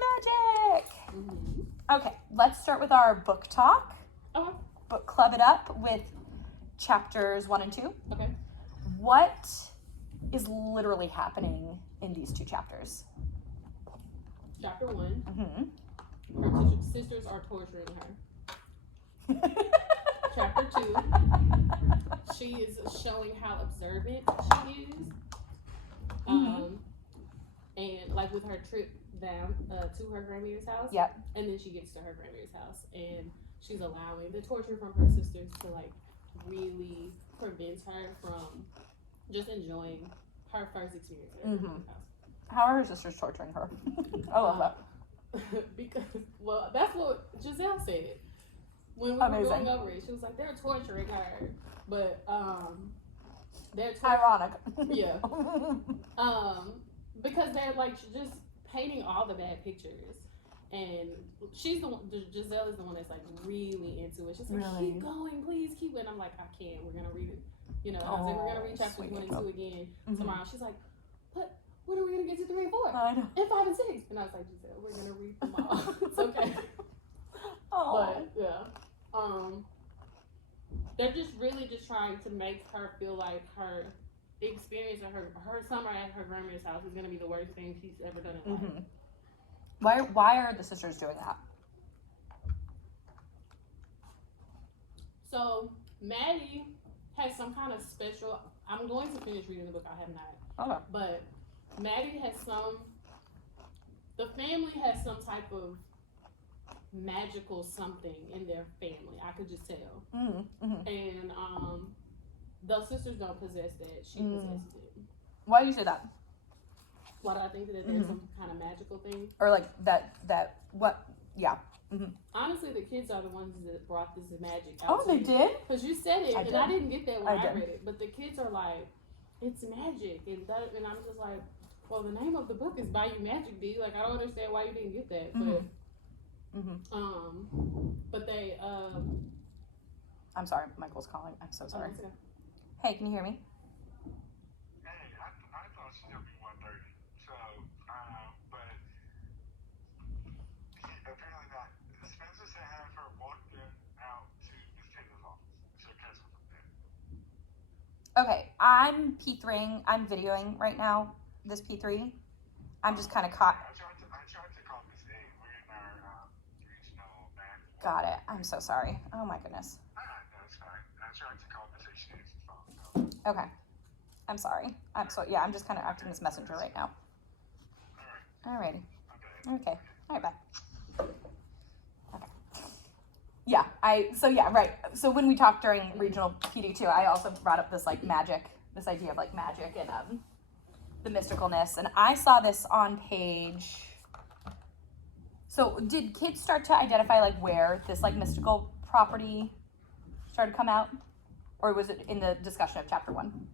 magic. Okay, let's start with our book talk. Okay. Book club it up with chapters 1 and 2. Okay. What is literally happening in these 2 chapters? Chapter 1. Mm-hmm. Her sisters are torturing her. Chapter 2. She is showing how observant she is. And like with her trip down to her grandmother's house. Yep. And then she gets to her grandmother's house and she's allowing the torture from her sisters to like really prevent her from just enjoying her first experience at her grandmother's house. How are her sisters torturing her? I love that. Because, well, that's what Giselle said when we were going over it. She was like, they're torturing her, but they're ironic. Yeah. Because they're like just painting all the bad pictures, and she's the one. Giselle is the one that's like really into it. She's like, keep going, please keep it. And I'm like, I can't. We're gonna read it. You know, I was like, we're gonna read chapter 22 again tomorrow. She's like, but when are we gonna get to 3 and 4? I know. And 5 and 6? And I was like, Giselle, we're gonna read them all. It's okay. But yeah, they're just really just trying to make her feel like her experience of her summer at her grandmother's house is gonna be the worst thing she's ever done in life. Why are the sisters doing that? So Maddie has some kind of special. I'm going to finish reading the book. I have not. Okay. But Maddie has the family has some type of magical something in their family. I could just tell. And those sisters don't possess that. She possesses it. Why do you say that? Why do I think that there's some kind of magical thing? Or like that what? Yeah. Honestly, the kids are the ones that brought this magic out. Oh, they did? Because you said it, and I didn't get that when I read it. But the kids are like, it's magic. And I'm just like, well, the name of the book is Buy You Magic, D. Like, I don't understand why you didn't get that. But they, I'm sorry, Michael's calling. I'm so sorry. Okay. Hey, can you hear me? Hey, I thought she'd be 1:30. So, but apparently not. Spencer said have her walk them out to Miss Taylor's office. So catch her from there. Okay, I'm P3ing. I'm videoing right now. This P3. I'm just kind of caught. I tried to call Miss A. We're in our regional manager. Got it. I'm so sorry. Oh my goodness. No, it's fine. I tried to call Miss A. She answered the phone. So. Okay. I'm sorry. I'm just kind of acting as messenger right now. Alrighty. Okay. Alright, bye. Okay. Yeah, right. So when we talked during regional PD2, I also brought up this like magic, this idea of like magic and the mysticalness. And I saw this on page. So did kids start to identify like where this like mystical property started to come out? Or was it in the discussion of chapter 1?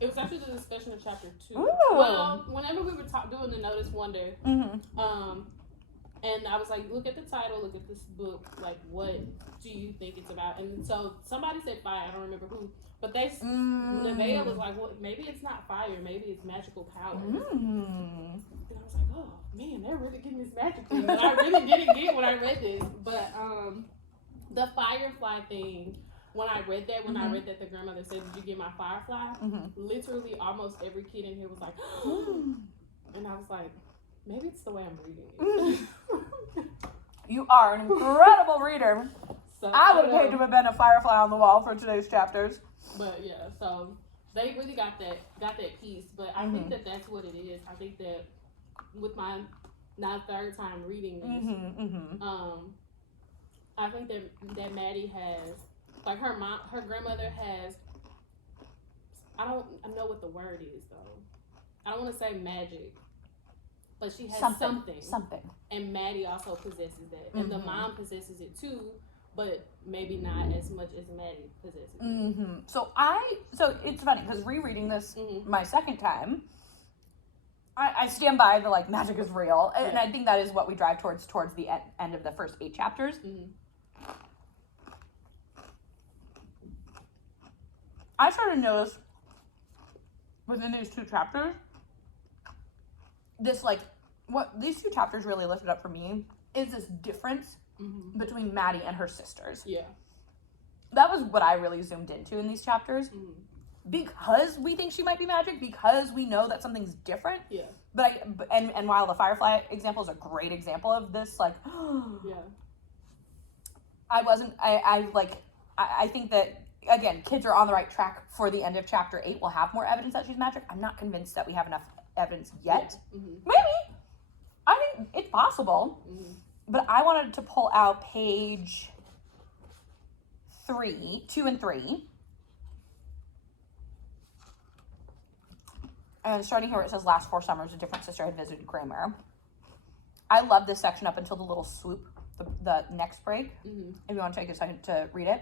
It was actually the discussion of chapter 2. Ooh. Well, whenever we were doing the Notice Wonder, and I was like, look at the title, look at this book, like, what do you think it's about? And so somebody said fire, I don't remember who, but Nevaeh was like, well, maybe it's not fire, maybe it's magical powers. And I was like, oh, man, they're really getting this magic thing that I really didn't get when I read this. But the firefly thing, when I read that, the grandmother said, did you get my firefly? Literally almost every kid in here was like, and I was like, maybe it's the way I'm reading it. You are an incredible reader. So, I would have paid to have been a firefly on the wall for today's chapters. But yeah, so they really got that piece. But I think that that's what it is. I think that with my now 3rd time reading this, I think that Maddie has, like her grandmother has, I don't know what the word is though. I don't want to say magic, but she has something. And Maddie also possesses that. And the mom possesses it too, but maybe not as much as Maddie possesses it. So it's funny because rereading this my 2nd time, I stand by the like magic is real. And I think that is what we drive towards the end of the first 8 chapters. I started to notice within these 2 chapters this like what these two chapters really lifted up for me is this difference between Maddie and her sisters. Yeah. That was what I really zoomed into in these chapters. Because we think she might be magic, because we know that something's different. Yeah. But and while the Firefly example is a great example of this, like, yeah. I think that, again, kids are on the right track for the end of chapter 8. We'll have more evidence that she's magic. I'm not convinced that we have enough evidence yet. Yeah. Maybe. I think it's possible. But I wanted to pull out page 2 and 3. And starting here where it says, last 4 summers, a different sister had visited Kramer. I love this section up until the little swoop, the next break. If you want to take a second to read it.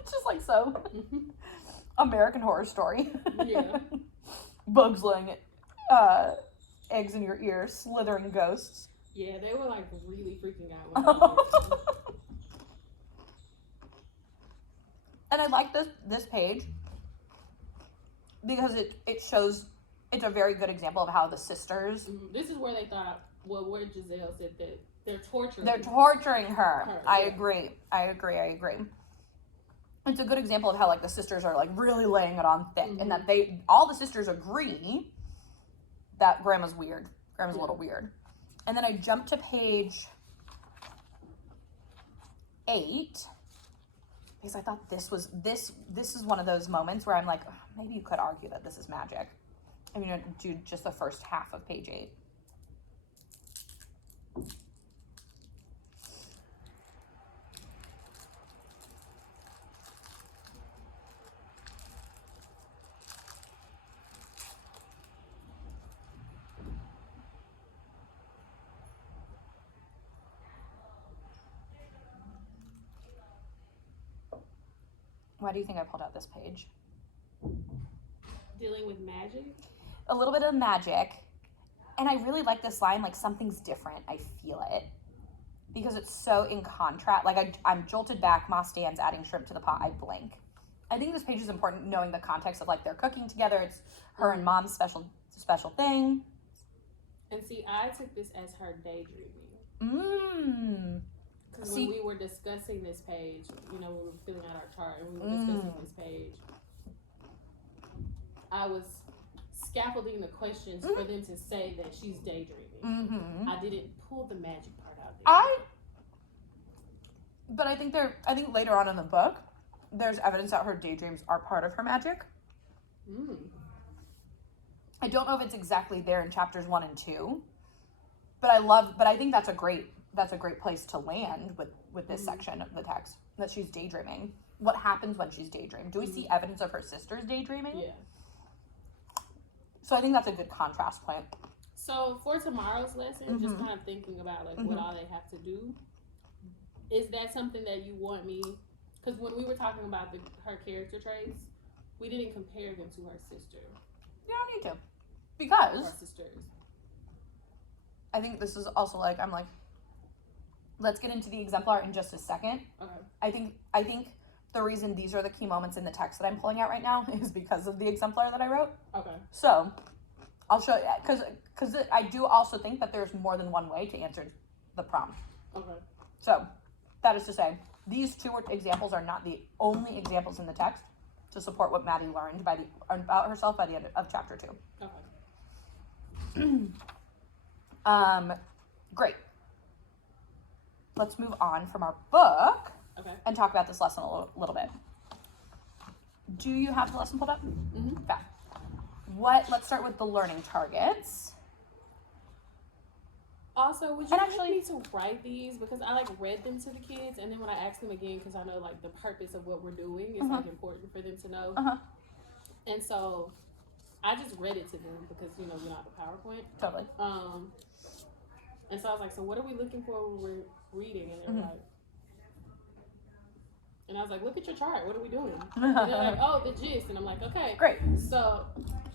It's just like so American Horror Story. Yeah. Bugs laying eggs in your ear, slithering ghosts. Yeah, they were like really freaking out. And I like this page because it shows, it's a very good example of how the sisters. This is where they thought, where Giselle said that they're torturing. They're torturing her. I yeah. agree. It's a good example of how like the sisters are like really laying it on thick, and that all the sisters agree that Grandma's weird. Grandma's a little weird. And then I jumped to page 8 because I thought this is one of those moments where I'm like, oh, maybe you could argue that this is magic. I'm gonna do just the first half of page 8. Why do you think I pulled out this page? Dealing with magic? A little bit of magic. And I really like this line, like, something's different. I feel it. Because it's so in contrast. Like, I'm jolted back. Ma stands adding shrimp to the pot. I blink. I think this page is important knowing the context of, like, they're cooking together. It's her and Mom's special thing. And see, I took this as her daydreaming. Because when we were discussing this page, you know, when we were filling out our chart and we were discussing this page, I was scaffolding the questions for them to say that she's daydreaming. I didn't pull the magic part out there. But I think later on in the book, there's evidence that her daydreams are part of her magic. I don't know if it's exactly there in chapters 1 and 2, but I think that's a great place to land with this section of the text, that she's daydreaming. What happens when she's daydreaming? Do we see evidence of her sisters daydreaming? Yeah. So I think that's a good contrast point. So for tomorrow's lesson, just kind of thinking about like what all they have to do. Is that something that you want me? Because when we were talking about her character traits, we didn't compare them to her sister. You don't need to, because her sisters. I think this is also like, I'm like, let's get into the exemplar in just a second. Okay. I think the reason these are the key moments in the text that I'm pulling out right now is because of the exemplar that I wrote. Okay. So I'll show you, because I do also think that there's more than one way to answer the prompt. Okay. So that is to say, these two examples are not the only examples in the text to support what Maddie learned about herself by the end of chapter 2. Okay. Great. Let's move on from our book and talk about this lesson a little bit. Do you have the lesson pulled up? Okay. Let's start with the learning targets. Also, would you like me to write these? Because I like read them to the kids, and then when I ask them again, because I know like the purpose of what we're doing is like important for them to know. And so I just read it to them because, you know, we don't have a PowerPoint. Totally. And so I was like, so what are we looking for when we're reading? And they're like, and I was like, look at your chart. What are we doing? And they're like, oh, the gist. And I'm like, okay. Great. So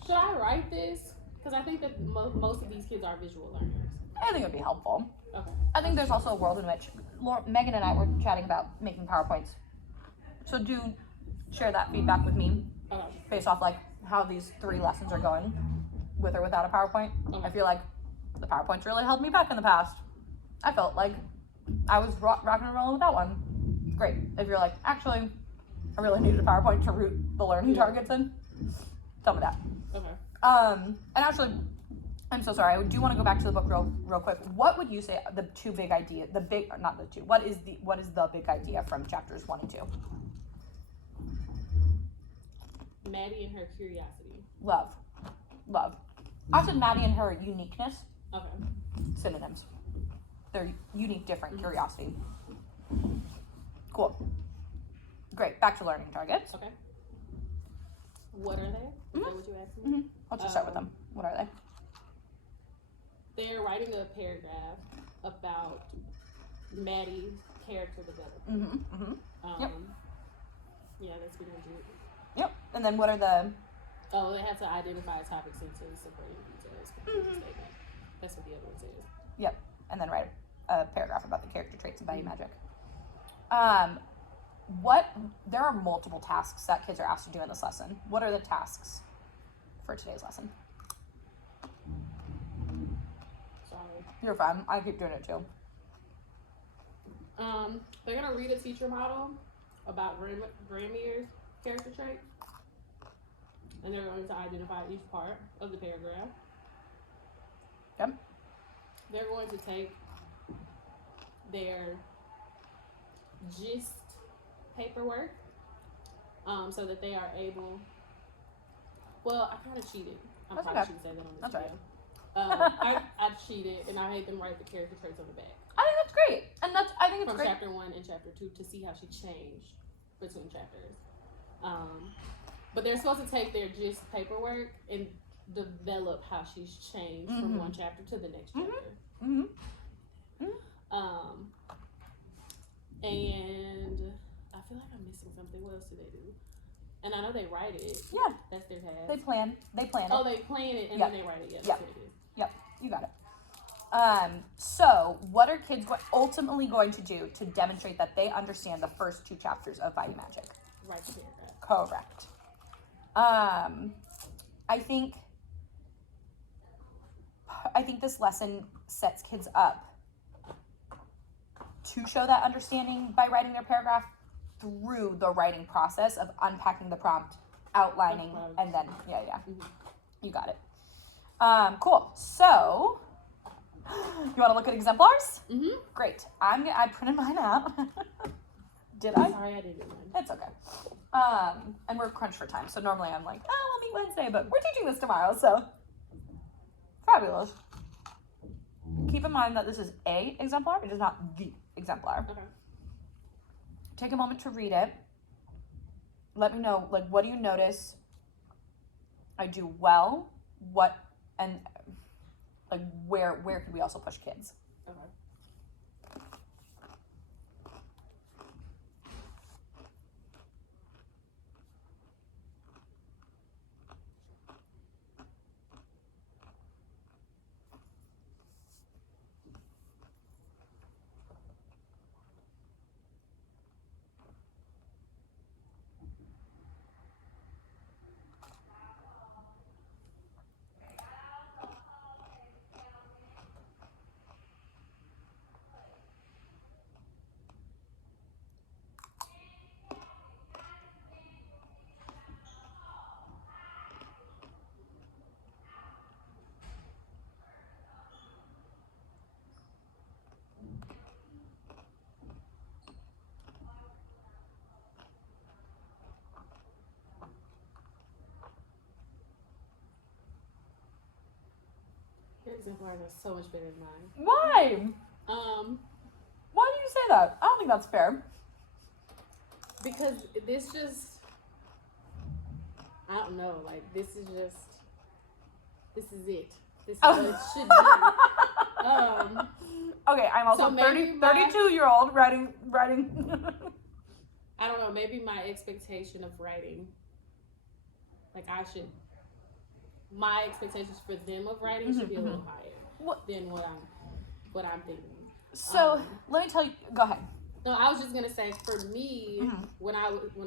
should I write this? Because I think that most of these kids are visual learners. I think it would be helpful. Okay. I think there's also a world in which Megan and I were chatting about making PowerPoints. So do share that feedback with me Okay. based off like how these 3 lessons are going with or without a PowerPoint. Okay. I feel like the PowerPoints really held me back in the past. I felt like I was rocking and rolling with that one. Great. If you're like, actually, I really needed a PowerPoint to root the learning targets in, tell me that. Okay. And actually, I'm so sorry. I do want to go back to the book real quick. What would you say the 2 big ideas? Not the 2. What is the big idea from chapters 1 and 2? Maddie and her curiosity. Love. I said Maddie and her uniqueness. Okay. Synonyms. They're unique, different curiosity. Cool. Great. Back to learning targets. Okay. What are they? Is that what you asked me? Mm-hmm. Let's just start with them. What are they? They're writing a paragraph about Maddie's character development. Mm-hmm. Mm-hmm. Yep. Yeah, that's pretty much it. Yep. And then what are the... Oh, they have to identify topics into supporting details. Mm-hmm. That's what the other one says. Yep. And then write a paragraph about the character traits of Body Magic. There are multiple tasks that kids are asked to do in this lesson. What are the tasks for today's lesson? Sorry. You're fine. I keep doing it too. They're gonna read a teacher model about Gramier's character traits, and they're going to identify each part of the paragraph. Yep. They're going to take their gist paperwork, so that they are able. Well, I kind of cheated. I That's probably okay. shouldn't say that on this That's video. I cheated, and I made them write the character traits on the back I think that's great. And I think it's from great. chapter 1 and chapter 2 to see how she changed between chapters. But they're supposed to take their gist paperwork and develop how she's changed from one chapter to the next chapter. Mm-hmm. And I feel like I'm missing something. What else do they do? And I know they write it. Yeah. That's their task. They plan Oh, it. they plan it and Yep. then they write it. Yeah, Yep. that's what it is. Yep. You got it. So what are kids ultimately going to do to demonstrate that they understand the first 2 chapters of Body Magic? Write the paragraph. Correct. I think this lesson sets kids up to show that understanding by writing their paragraph through the writing process of unpacking the prompt, outlining, and then, you got it. Cool. So, you want to look at exemplars? Mm-hmm. Great. I printed mine out. Did I? Sorry, I didn't do mine. It's okay. And we're crunched for time, so normally I'm like, we'll meet Wednesday, but we're teaching this tomorrow, so fabulous. Keep in mind that this is a exemplar, it is not the exemplar. Okay. Take a moment to read it. Let me know, like, what do you notice I do well? What, and like, where could we also push kids? Okay. Your exemplars are so much better than mine. Why? Why do you say that? I don't think that's fair. Because this just, I don't know, like, this is it. This is what it should be. Okay, I'm also So maybe 32-year-old writing. I don't know, maybe my expectation of writing, like, my expectations for them of writing should be a little higher than what I'm. what I'm thinking. So let me tell you. Go ahead. No, I was just gonna say, for me, Mm-hmm. when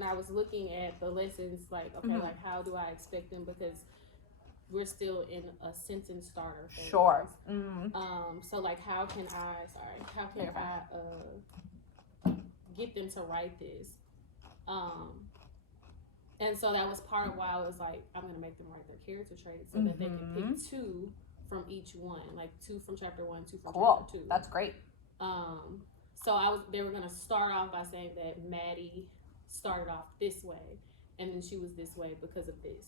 I was looking at the lessons, like, okay, Mm-hmm. like, how do I expect them? Because we're still in a sentence starter phase. Sure. Mm-hmm. So like, how can I get them to write this? And so that was part of why I was like, I'm gonna make them write their character traits so that they can pick 2 from each one, like 2 from chapter 1, 2 from chapter 2. That's great. So they were gonna start off by saying that Maddie started off this way, and then she was this way because of this,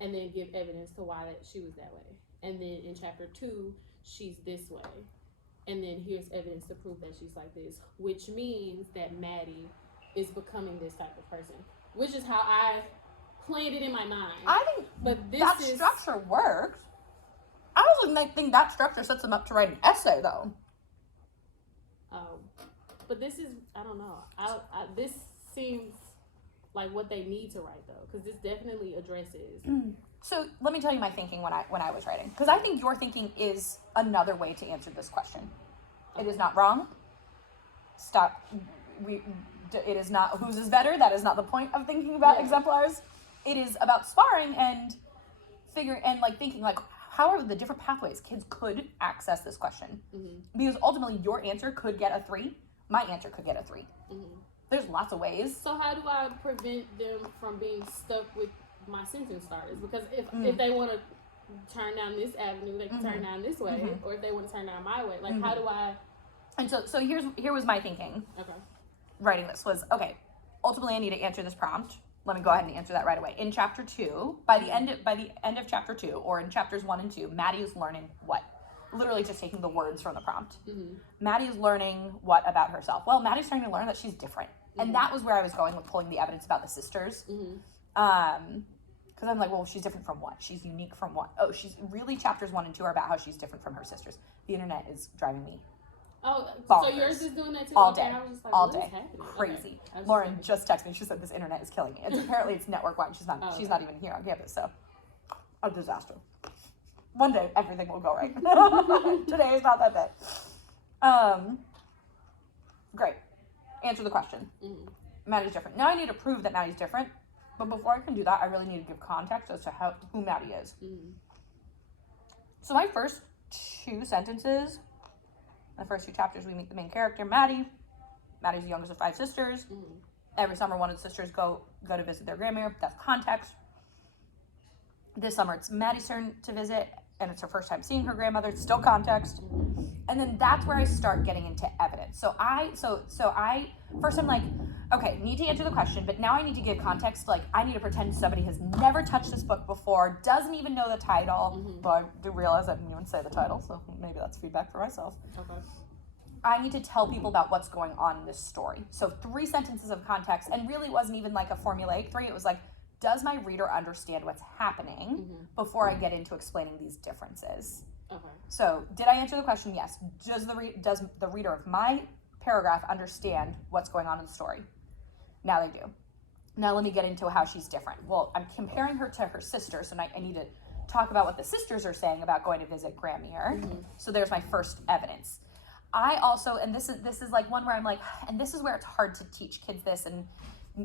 and then give evidence to why that she was that way. And then in chapter 2, she's this way, and then here's evidence to prove that she's like this, which means that Maddie is becoming this type of person, which is how I planned it in my mind. I think that structure works. I also think that structure sets them up to write an essay, though. But this is, I don't know. This seems like what they need to write, though, because this definitely addresses. So let me tell you my thinking when I was writing, because I think your thinking is another way to answer this question. It is not wrong. Stop. It is not whose is better. That is not the point of thinking about exemplars. It is about sparring and thinking like, how are the different pathways kids could access this question? Because ultimately your answer could get a 3. My answer could get a 3. There's lots of ways. So how do I prevent them from being stuck with my sentence starters? Because if they want to turn down this avenue, they can turn down this way, or if they want to turn down my way, like how do I? And so here was my thinking. Okay. Writing this was, okay, ultimately I need to answer this prompt. Let me go ahead and answer that right away. In chapter 2, by the end of chapter 2, or in chapters 1 and 2, Maddie is learning what? Literally just taking the words from the prompt. Maddie is learning what about herself? Well, Maddie's starting to learn that she's different. And that was where I was going with pulling the evidence about the sisters. Because I'm like, well, she's different from what? She's unique from what? Oh, she's really, chapters 1 and 2 are about how she's different from her sisters. The internet is driving me bonkers. So yours is doing that too? All day. I was just like, all what day. is happening? Crazy. Okay. Lauren just texted me. She said this internet is killing me. Apparently it's network wide. She's not even here on campus. So a disaster. One day everything will go right. Today is not that day. Great. Answer the question. Maddie's different. Now I need to prove that Maddie's different. But before I can do that, I really need to give context as to who Maddie is. So my first 2 sentences, the first 2 chapters, we meet the main character, Maddie. Maddie's the youngest of 5 sisters. Every summer, one of the sisters go to visit their grandmother. That's context. This summer, it's Maddie's turn to visit, and it's her first time seeing her grandmother. It's still context. And then that's where I start getting into evidence. So first I'm like, okay, need to answer the question, but now I need to give context. Like, I need to pretend somebody has never touched this book before, doesn't even know the title, but I do realize I didn't even say the title, so maybe that's feedback for myself. Okay. I need to tell people about what's going on in this story. So 3 sentences of context, and really wasn't even like a formulaic 3. It was like, does my reader understand what's happening before I get into explaining these differences? Okay. So, did I answer the question? Yes. Does the reader of my paragraph understand what's going on in the story? Now they do. Now let me get into how she's different. Well, I'm comparing her to her sister, so I need to talk about what the sisters are saying about going to visit Grandmere. So there's my first evidence. I also, and this is like one where I'm like, and this is where it's hard to teach kids this, and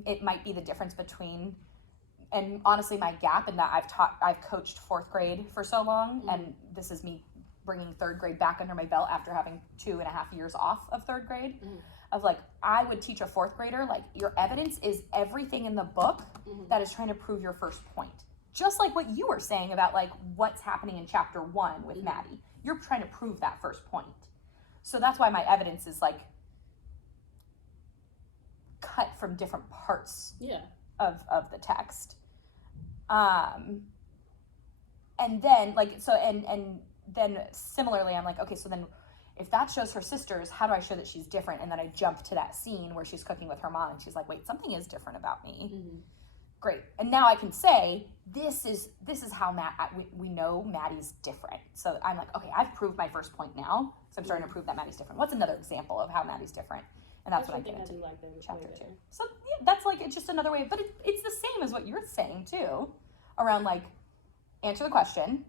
it might be the difference between, and honestly my gap in that I've coached 4th grade for so long, and this is me bringing 3rd grade back under my belt after having 2.5 years off of 3rd grade. Of like, I would teach a 4th grader, like, your evidence is everything in the book that is trying to prove your first point. Just like what you were saying about like what's happening in chapter 1 with Maddie. You're trying to prove that first point. So that's why my evidence is like cut from different parts of the text. And then like, so, and then similarly, I'm like, okay, so then if that shows her sisters, how do I show that she's different? And then I jump to that scene where she's cooking with her mom and she's like, wait, something is different about me. Great. And now I can say, this is how we know Maddie's different. So I'm like, okay, I've proved my first point now. So I'm starting to prove that Maddie's different. What's another example of how Maddie's different? And that's what I get into chapter 2. So yeah, that's like, it's just another way, but it's the same as what you're saying too, around like, answer the question,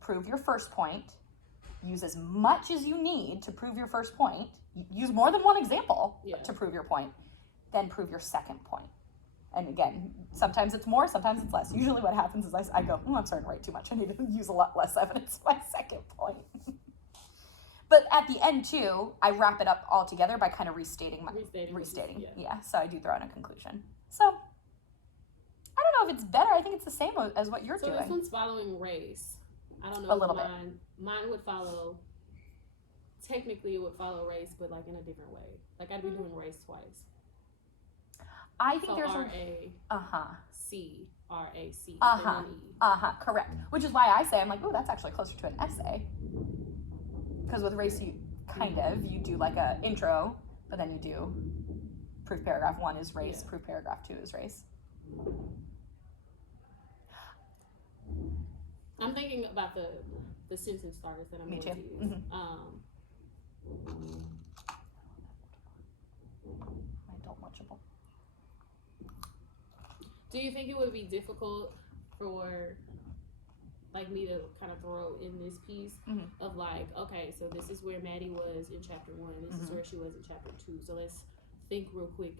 prove your first point, use as much as you need to prove your first point. Use more than one example Yeah. to prove your point. Then prove your second point. And again, sometimes it's more, sometimes it's less. Usually what happens is I go, I'm starting to write too much. I need to use a lot less evidence for my second point. But at the end, too, I wrap it up all together by kind of restating. Yeah, so I do throw in a conclusion. So, I don't know if it's better. I think it's the same as what you're doing. So this one's following race. I don't know A if little bit. Mine would follow, technically it would follow race, but like in a different way. Like I'd be doing race twice. I think So there's C, R-A-C, Uh-huh. and E. Correct. Which is why I say, I'm like, oh, that's actually closer to an essay. Because with race, you do like a intro, but then you do proof paragraph 1 is race, proof paragraph 2 is race. I'm thinking about the sentence starters that I'm Me going too. to use. My adult watchable. Do you think it would be difficult for like me to kind of throw in this piece of like, okay, so this is where Maddie was in chapter 1, this is where she was in chapter 2. So let's think real quick.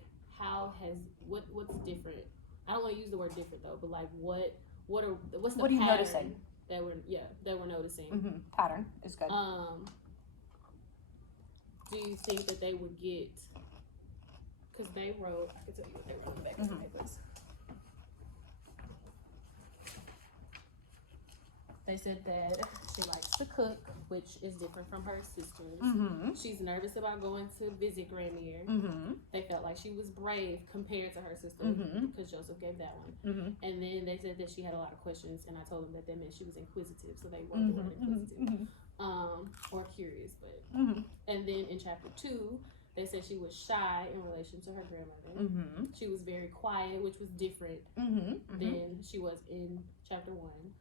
What's different? I don't want to use the word different though, but like what's the What are you pattern noticing? that we're noticing? Pattern is good. Do you think that they would get? Because they wrote, I can tell you what they wrote in the back of the papers. They said that she likes to cook, which is different from her sisters. She's nervous about going to visit Grandmere. They felt like she was brave compared to her sister because Joseph gave that one. And then they said that she had a lot of questions, and I told them that meant she was inquisitive, so they wrote the word inquisitive. Or curious, but. And then in chapter 2, they said she was shy in relation to her grandmother. She was very quiet, which was different than she was in chapter 1.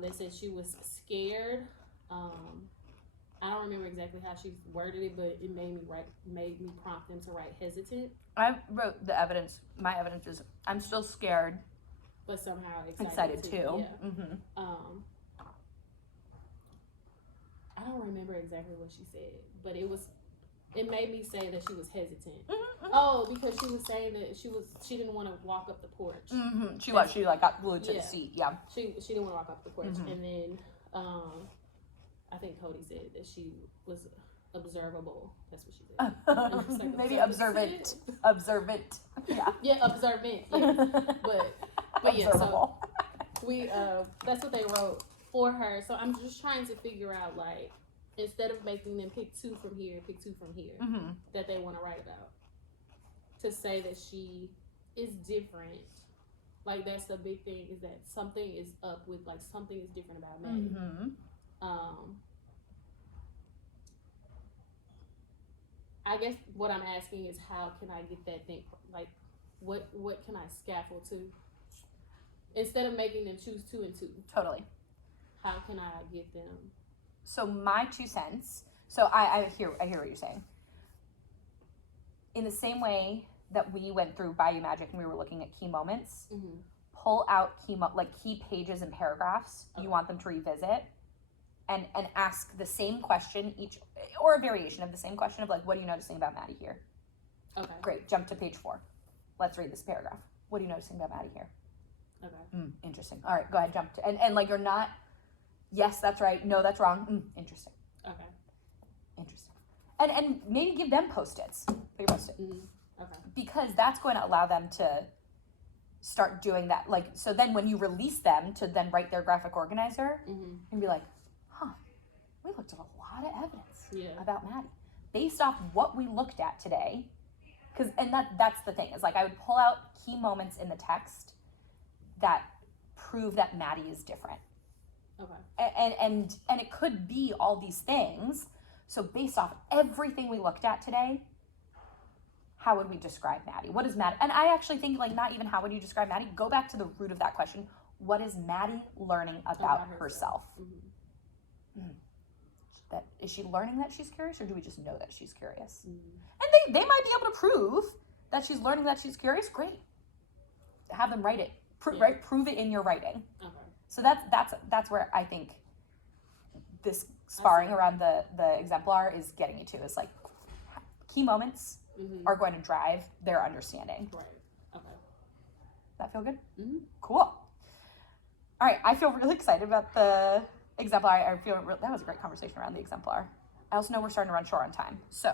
They said she was scared. I don't remember exactly how she worded it, but it made me prompt them to write hesitant. I wrote the evidence. My evidence is I'm still scared, but somehow excited too. Yeah. I don't remember exactly what she said, but it made me say that she was hesitant. Oh, because she was saying that she didn't want to walk up the porch. She like got glued to the seat. Yeah. She didn't want to walk up the porch, and then I think Cody said that she was observable. That's what she said. Like, maybe observant. Observant. Yeah. Yeah, observant. Yeah. But yeah. So we that's what they wrote for her. So I'm just trying to figure out like, instead of making them pick 2 from here, pick 2 from here that they want to write about. To say that she is different, like that's the big thing, is that something is up with, like something is different about Maddie. I guess what I'm asking is how can I get that thing, like what can I scaffold to, instead of making them choose 2 and 2. Totally. How can I get them? So my 2 cents. So I hear what you're saying. In the same way that we went through Bayou Magic and we were looking at key moments, pull out key pages and paragraphs you want them to revisit, and ask the same question each, or a variation of the same question of like, what are you noticing about Maddie here? Okay. Great. Jump to page 4. Let's read this paragraph. What are you noticing about Maddie here? Okay. Interesting. All right. Go ahead. Jump to and like you're not. Yes, that's right. No, that's wrong. Interesting. Okay. Interesting. And maybe give them Post-its. Put your Post-it. Okay. Because that's going to allow them to start doing that. Like, so then when you release them to then write their graphic organizer and be like, we looked at a lot of evidence about Maddie based off what we looked at today. And that's the thing, is like I would pull out key moments in the text that prove that Maddie is different. Okay. And it could be all these things. So based off everything we looked at today, how would we describe Maddie? What is Maddie? And I actually think like not even how would you describe Maddie? Go back to the root of that question. What is Maddie learning about herself? That is she learning that she's curious, or do we just know that she's curious? And they might be able to prove that she's learning that she's curious. Great. Have them write it. Prove it in your writing. Okay. So that's where I think this sparring around the exemplar is getting you to, is like key moments are going to drive their understanding. Right. Okay. That feel good? Mm-hmm. Cool. All right, I feel really excited about the exemplar. That was a great conversation around the exemplar. I also know we're starting to run short on time, so